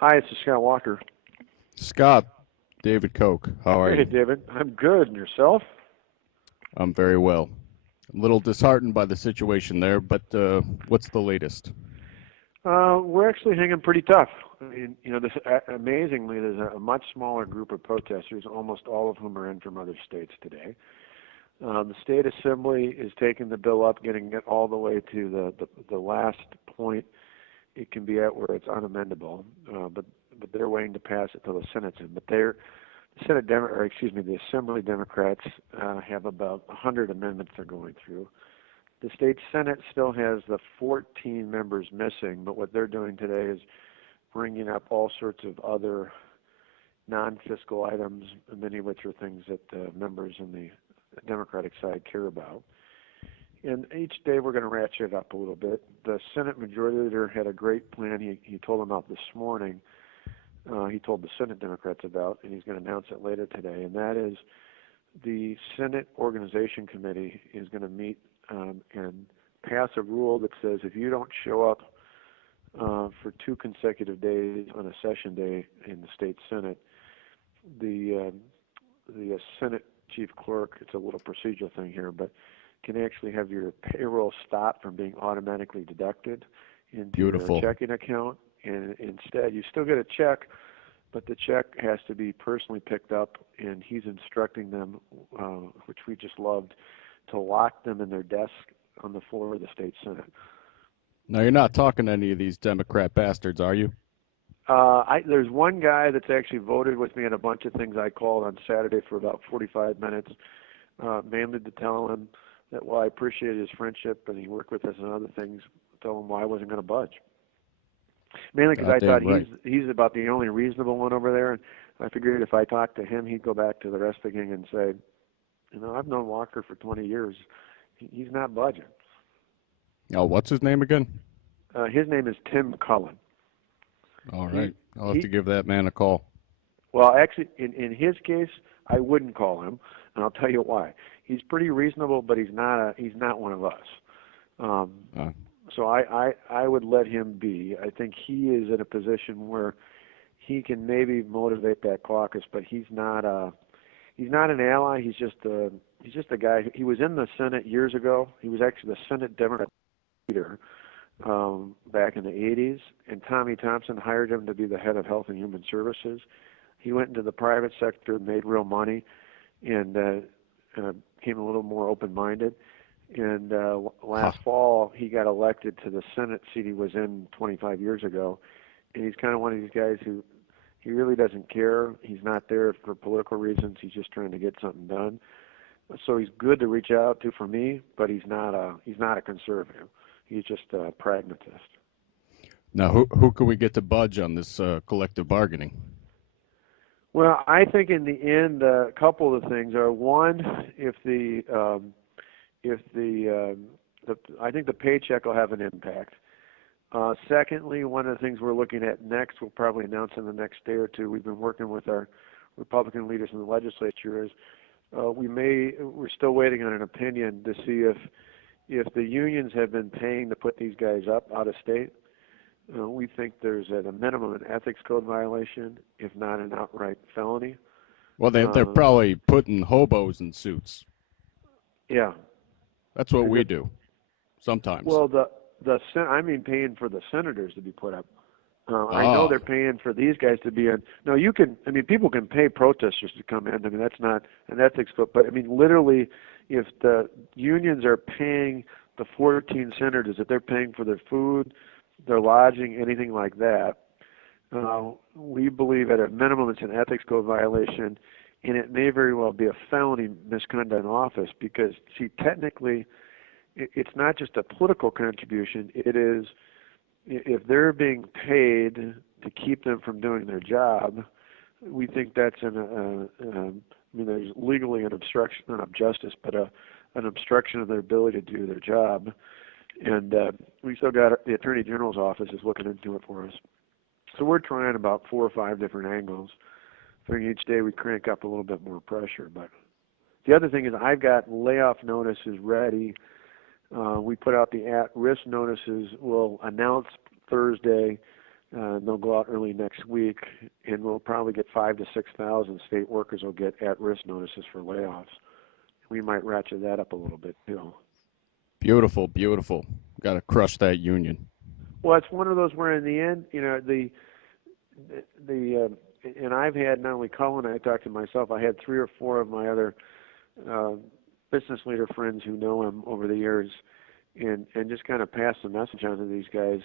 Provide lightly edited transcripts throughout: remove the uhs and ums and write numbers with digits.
Hi, this is Scott Walker. Scott, David Koch, how are Hey, you? David. I'm good. And yourself? I'm very well. A little disheartened by the situation there, but what's the latest? We're actually hanging pretty tough. I mean, amazingly, there's a much smaller group of protesters, almost all of whom are in from other states today. The state assembly is taking the bill up, getting it all the way to the last point it can be at where it's unamendable. But they're waiting to pass it till the Senate's in. But the Assembly Democrats have about 100 amendments they're going through. The state Senate still has the 14 members missing, but what they're doing today is bringing up all sorts of other non-fiscal items, many of which are things that members in the Democratic side care about. And each day we're going to ratchet it up a little bit. The Senate Majority Leader had a great plan he told them about this morning. He told the Senate Democrats about, and he's going to announce it later today, and that is the Senate Organization Committee is going to meet and pass a rule that says if you don't show up for 2 consecutive days on a session day in the state Senate, the Senate Chief Clerk, it's a little procedural thing here, but can actually have your payroll stopped from being automatically deducted into Beautiful. your checking account, and instead you still get a check, but the check has to be personally picked up, and he's instructing them, which we just loved, to lock them in their desk on the floor of the state Senate. Now, you're not talking to any of these Democrat bastards, are you? There's one guy that's actually voted with me on a bunch of things I called on Saturday for about 45 minutes, mainly to tell him that while I appreciated his friendship and he worked with us on other things, tell him why I wasn't going to budge. Mainly because I thought right. he's about the only reasonable one over there, and I figured if I talked to him, he'd go back to the rest of the gang and say, I've known Walker for 20 years. He's not budging. Oh, what's his name again? His name is Tim Cullen. All right. I'll have to give that man a call. Well, actually, in his case, I wouldn't call him, and I'll tell you why. He's pretty reasonable, but he's not one of us. So I would let him be. I think he is in a position where he can maybe motivate that caucus, but he's not an ally. He's just a guy. He was in the Senate years ago. He was actually the Senate Democrat leader back in the 80s, and Tommy Thompson hired him to be the head of Health and Human Services. He went into the private sector, made real money, and became a little more open-minded. And last fall, he got elected to the Senate seat he was in 25 years ago. And he's kind of one of these guys who he really doesn't care. He's not there for political reasons. He's just trying to get something done. So he's good to reach out to for me, but he's not a conservative. He's just a pragmatist. Now, who can we get to budge on this collective bargaining? Well, I think in the end, a couple of the things are: one, I think the paycheck will have an impact. Secondly, one of the things we're looking at next, we'll probably announce in the next day or two. We've been working with our Republican leaders in the legislature. Is we're still waiting on an opinion to see if the unions have been paying to put these guys up out of state. We think there's at a minimum an ethics code violation, if not an outright felony. Well, they're probably putting hobos in suits. Yeah. That's what we do sometimes. Well, paying for the senators to be put up. I know they're paying for these guys to be in. No, people can pay protesters to come in. I mean, that's not an ethics code. But, I mean, literally, if the unions are paying the 14 senators, if they're paying for their food, their lodging, anything like that, we believe at a minimum it's an ethics code violation, and it may very well be a felony misconduct in office because, see, technically, it's not just a political contribution. It is, if they're being paid to keep them from doing their job, we think that's there's legally an obstruction, not of justice, but an obstruction of their ability to do their job. And we still got the Attorney General's office is looking into it for us. So we're trying about 4 or 5 different angles. I think each day we crank up a little bit more pressure. But the other thing is I've got layoff notices ready. We put out the at-risk notices. We'll announce Thursday They'll go out early next week, and we'll probably get 5,000 to 6,000 state workers will get at-risk notices for layoffs. We might ratchet that up a little bit too. Beautiful, beautiful. Got to crush that union. Well, it's one of those where in the end, and I've had not only Colin, I talked to myself, I had 3 or 4 of my other business leader friends who know him over the years, and just kind of pass the message on to these guys.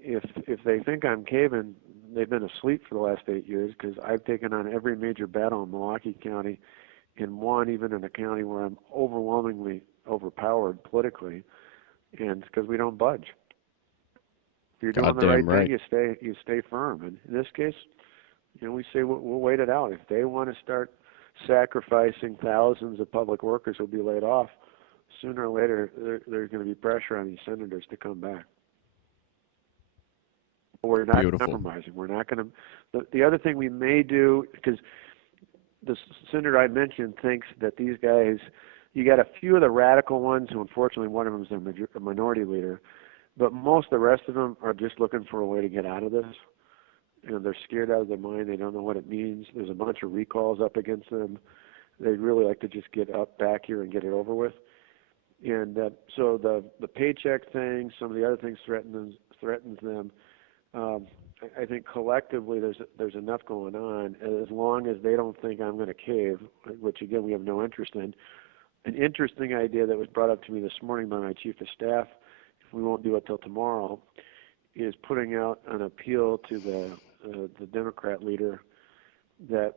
If they think I'm caving, they've been asleep for the last 8 years, because I've taken on every major battle in Milwaukee County, and won even in a county where I'm overwhelmingly overpowered politically, and it's because we don't budge. If you're doing the right thing, you stay firm. And in this case, we say we'll wait it out. If they want to start sacrificing thousands of public workers who'll be laid off, sooner or later there's going to be pressure on these senators to come back. We're not compromising. We're not going to. The other thing we may do, because the senator I mentioned thinks that these guys, you got a few of the radical ones who, unfortunately, one of them is a minority leader, but most of the rest of them are just looking for a way to get out of this. They're scared out of their mind. They don't know what it means. There's a bunch of recalls up against them. They'd really like to just get up back here and get it over with. And so the paycheck thing, some of the other things threatens them. I think collectively there's enough going on, as long as they don't think I'm going to cave, which again we have no interest in. An interesting idea that was brought up to me this morning by my chief of staff, if we won't do it till tomorrow, is putting out an appeal to the Democrat leader that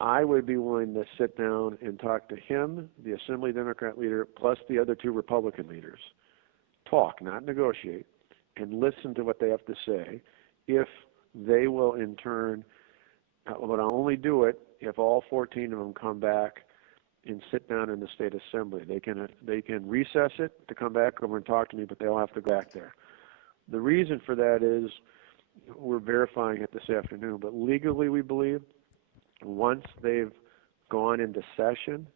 I would be willing to sit down and talk to him, the Assembly Democrat leader, plus the other 2 Republican leaders. Talk, not negotiate, and listen to what they have to say. If they will in turn, but I'll only do it if all 14 of them come back and sit down in the state assembly. They can recess it to come back over and talk to me, but they'll have to go back there. The reason for that is we're verifying it this afternoon, but legally we believe once they've gone into session,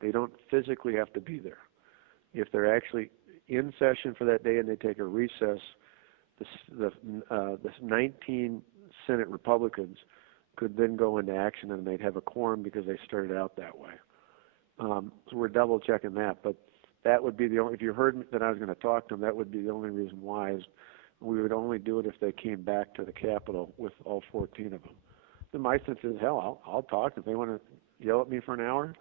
they don't physically have to be there. If they're actually in session for that day and they take a recess, the 19 Senate Republicans could then go into action and they'd have a quorum because they started out that way. So we're double checking that, but that would be the only, if you heard that I was going to talk to them, that would be the only reason why, is we would only do it if they came back to the Capitol with all 14 of them. Then my sense is, hell, I'll talk. If they want to yell at me for an hour,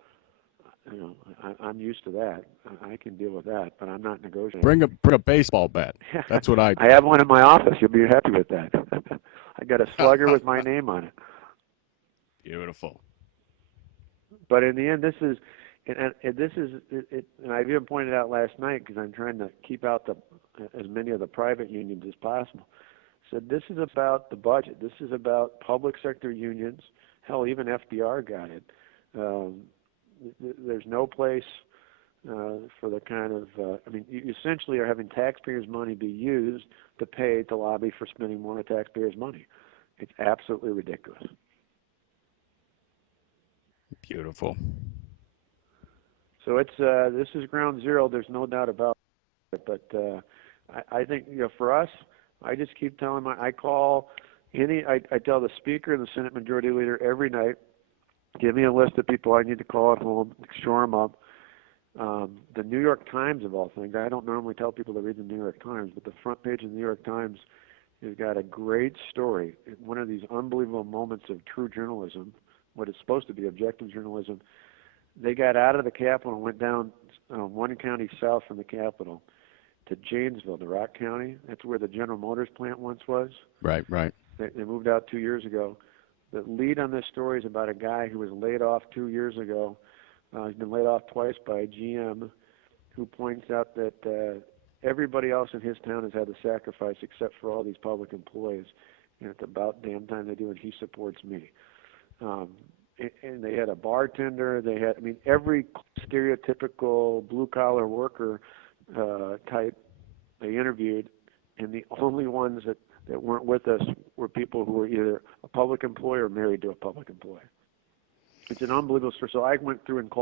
I'm used to that. I can deal with that, but I'm not negotiating. Bring a baseball bat. That's what I do. I have one in my office. You'll be happy with that. I got a slugger with my name on it. Beautiful. But in the end, this is, and I've even pointed out last night, because I'm trying to keep out as many of the private unions as possible. So this is about the budget. This is about public sector unions. Hell, even FDR got it. There's no place for the kind of, you essentially are having taxpayers' money be used to lobby for spending more of taxpayers' money. It's absolutely ridiculous. Beautiful. So this is ground zero. There's no doubt about it. But I think for us, I just keep telling I tell the Speaker and the Senate Majority Leader every night, give me a list of people I need to call at home, shore them up. The New York Times, of all things, I don't normally tell people to read the New York Times, but the front page of the New York Times has got a great story. One of these unbelievable moments of true journalism, what is supposed to be objective journalism. They got out of the Capitol and went down one county south from the Capitol to Janesville, the Rock County. That's where the General Motors plant once was. Right. They moved out 2 years ago. The lead on this story is about a guy who was laid off 2 years ago. He's been laid off twice by GM, who points out that everybody else in his town has had to sacrifice except for all these public employees. It's about damn time they do, and he supports me. And they had a bartender. They had, every stereotypical blue-collar worker type they interviewed, and the only ones that weren't with us were people who were either a public employee or married to a public employee. It's an unbelievable story. So I went through and called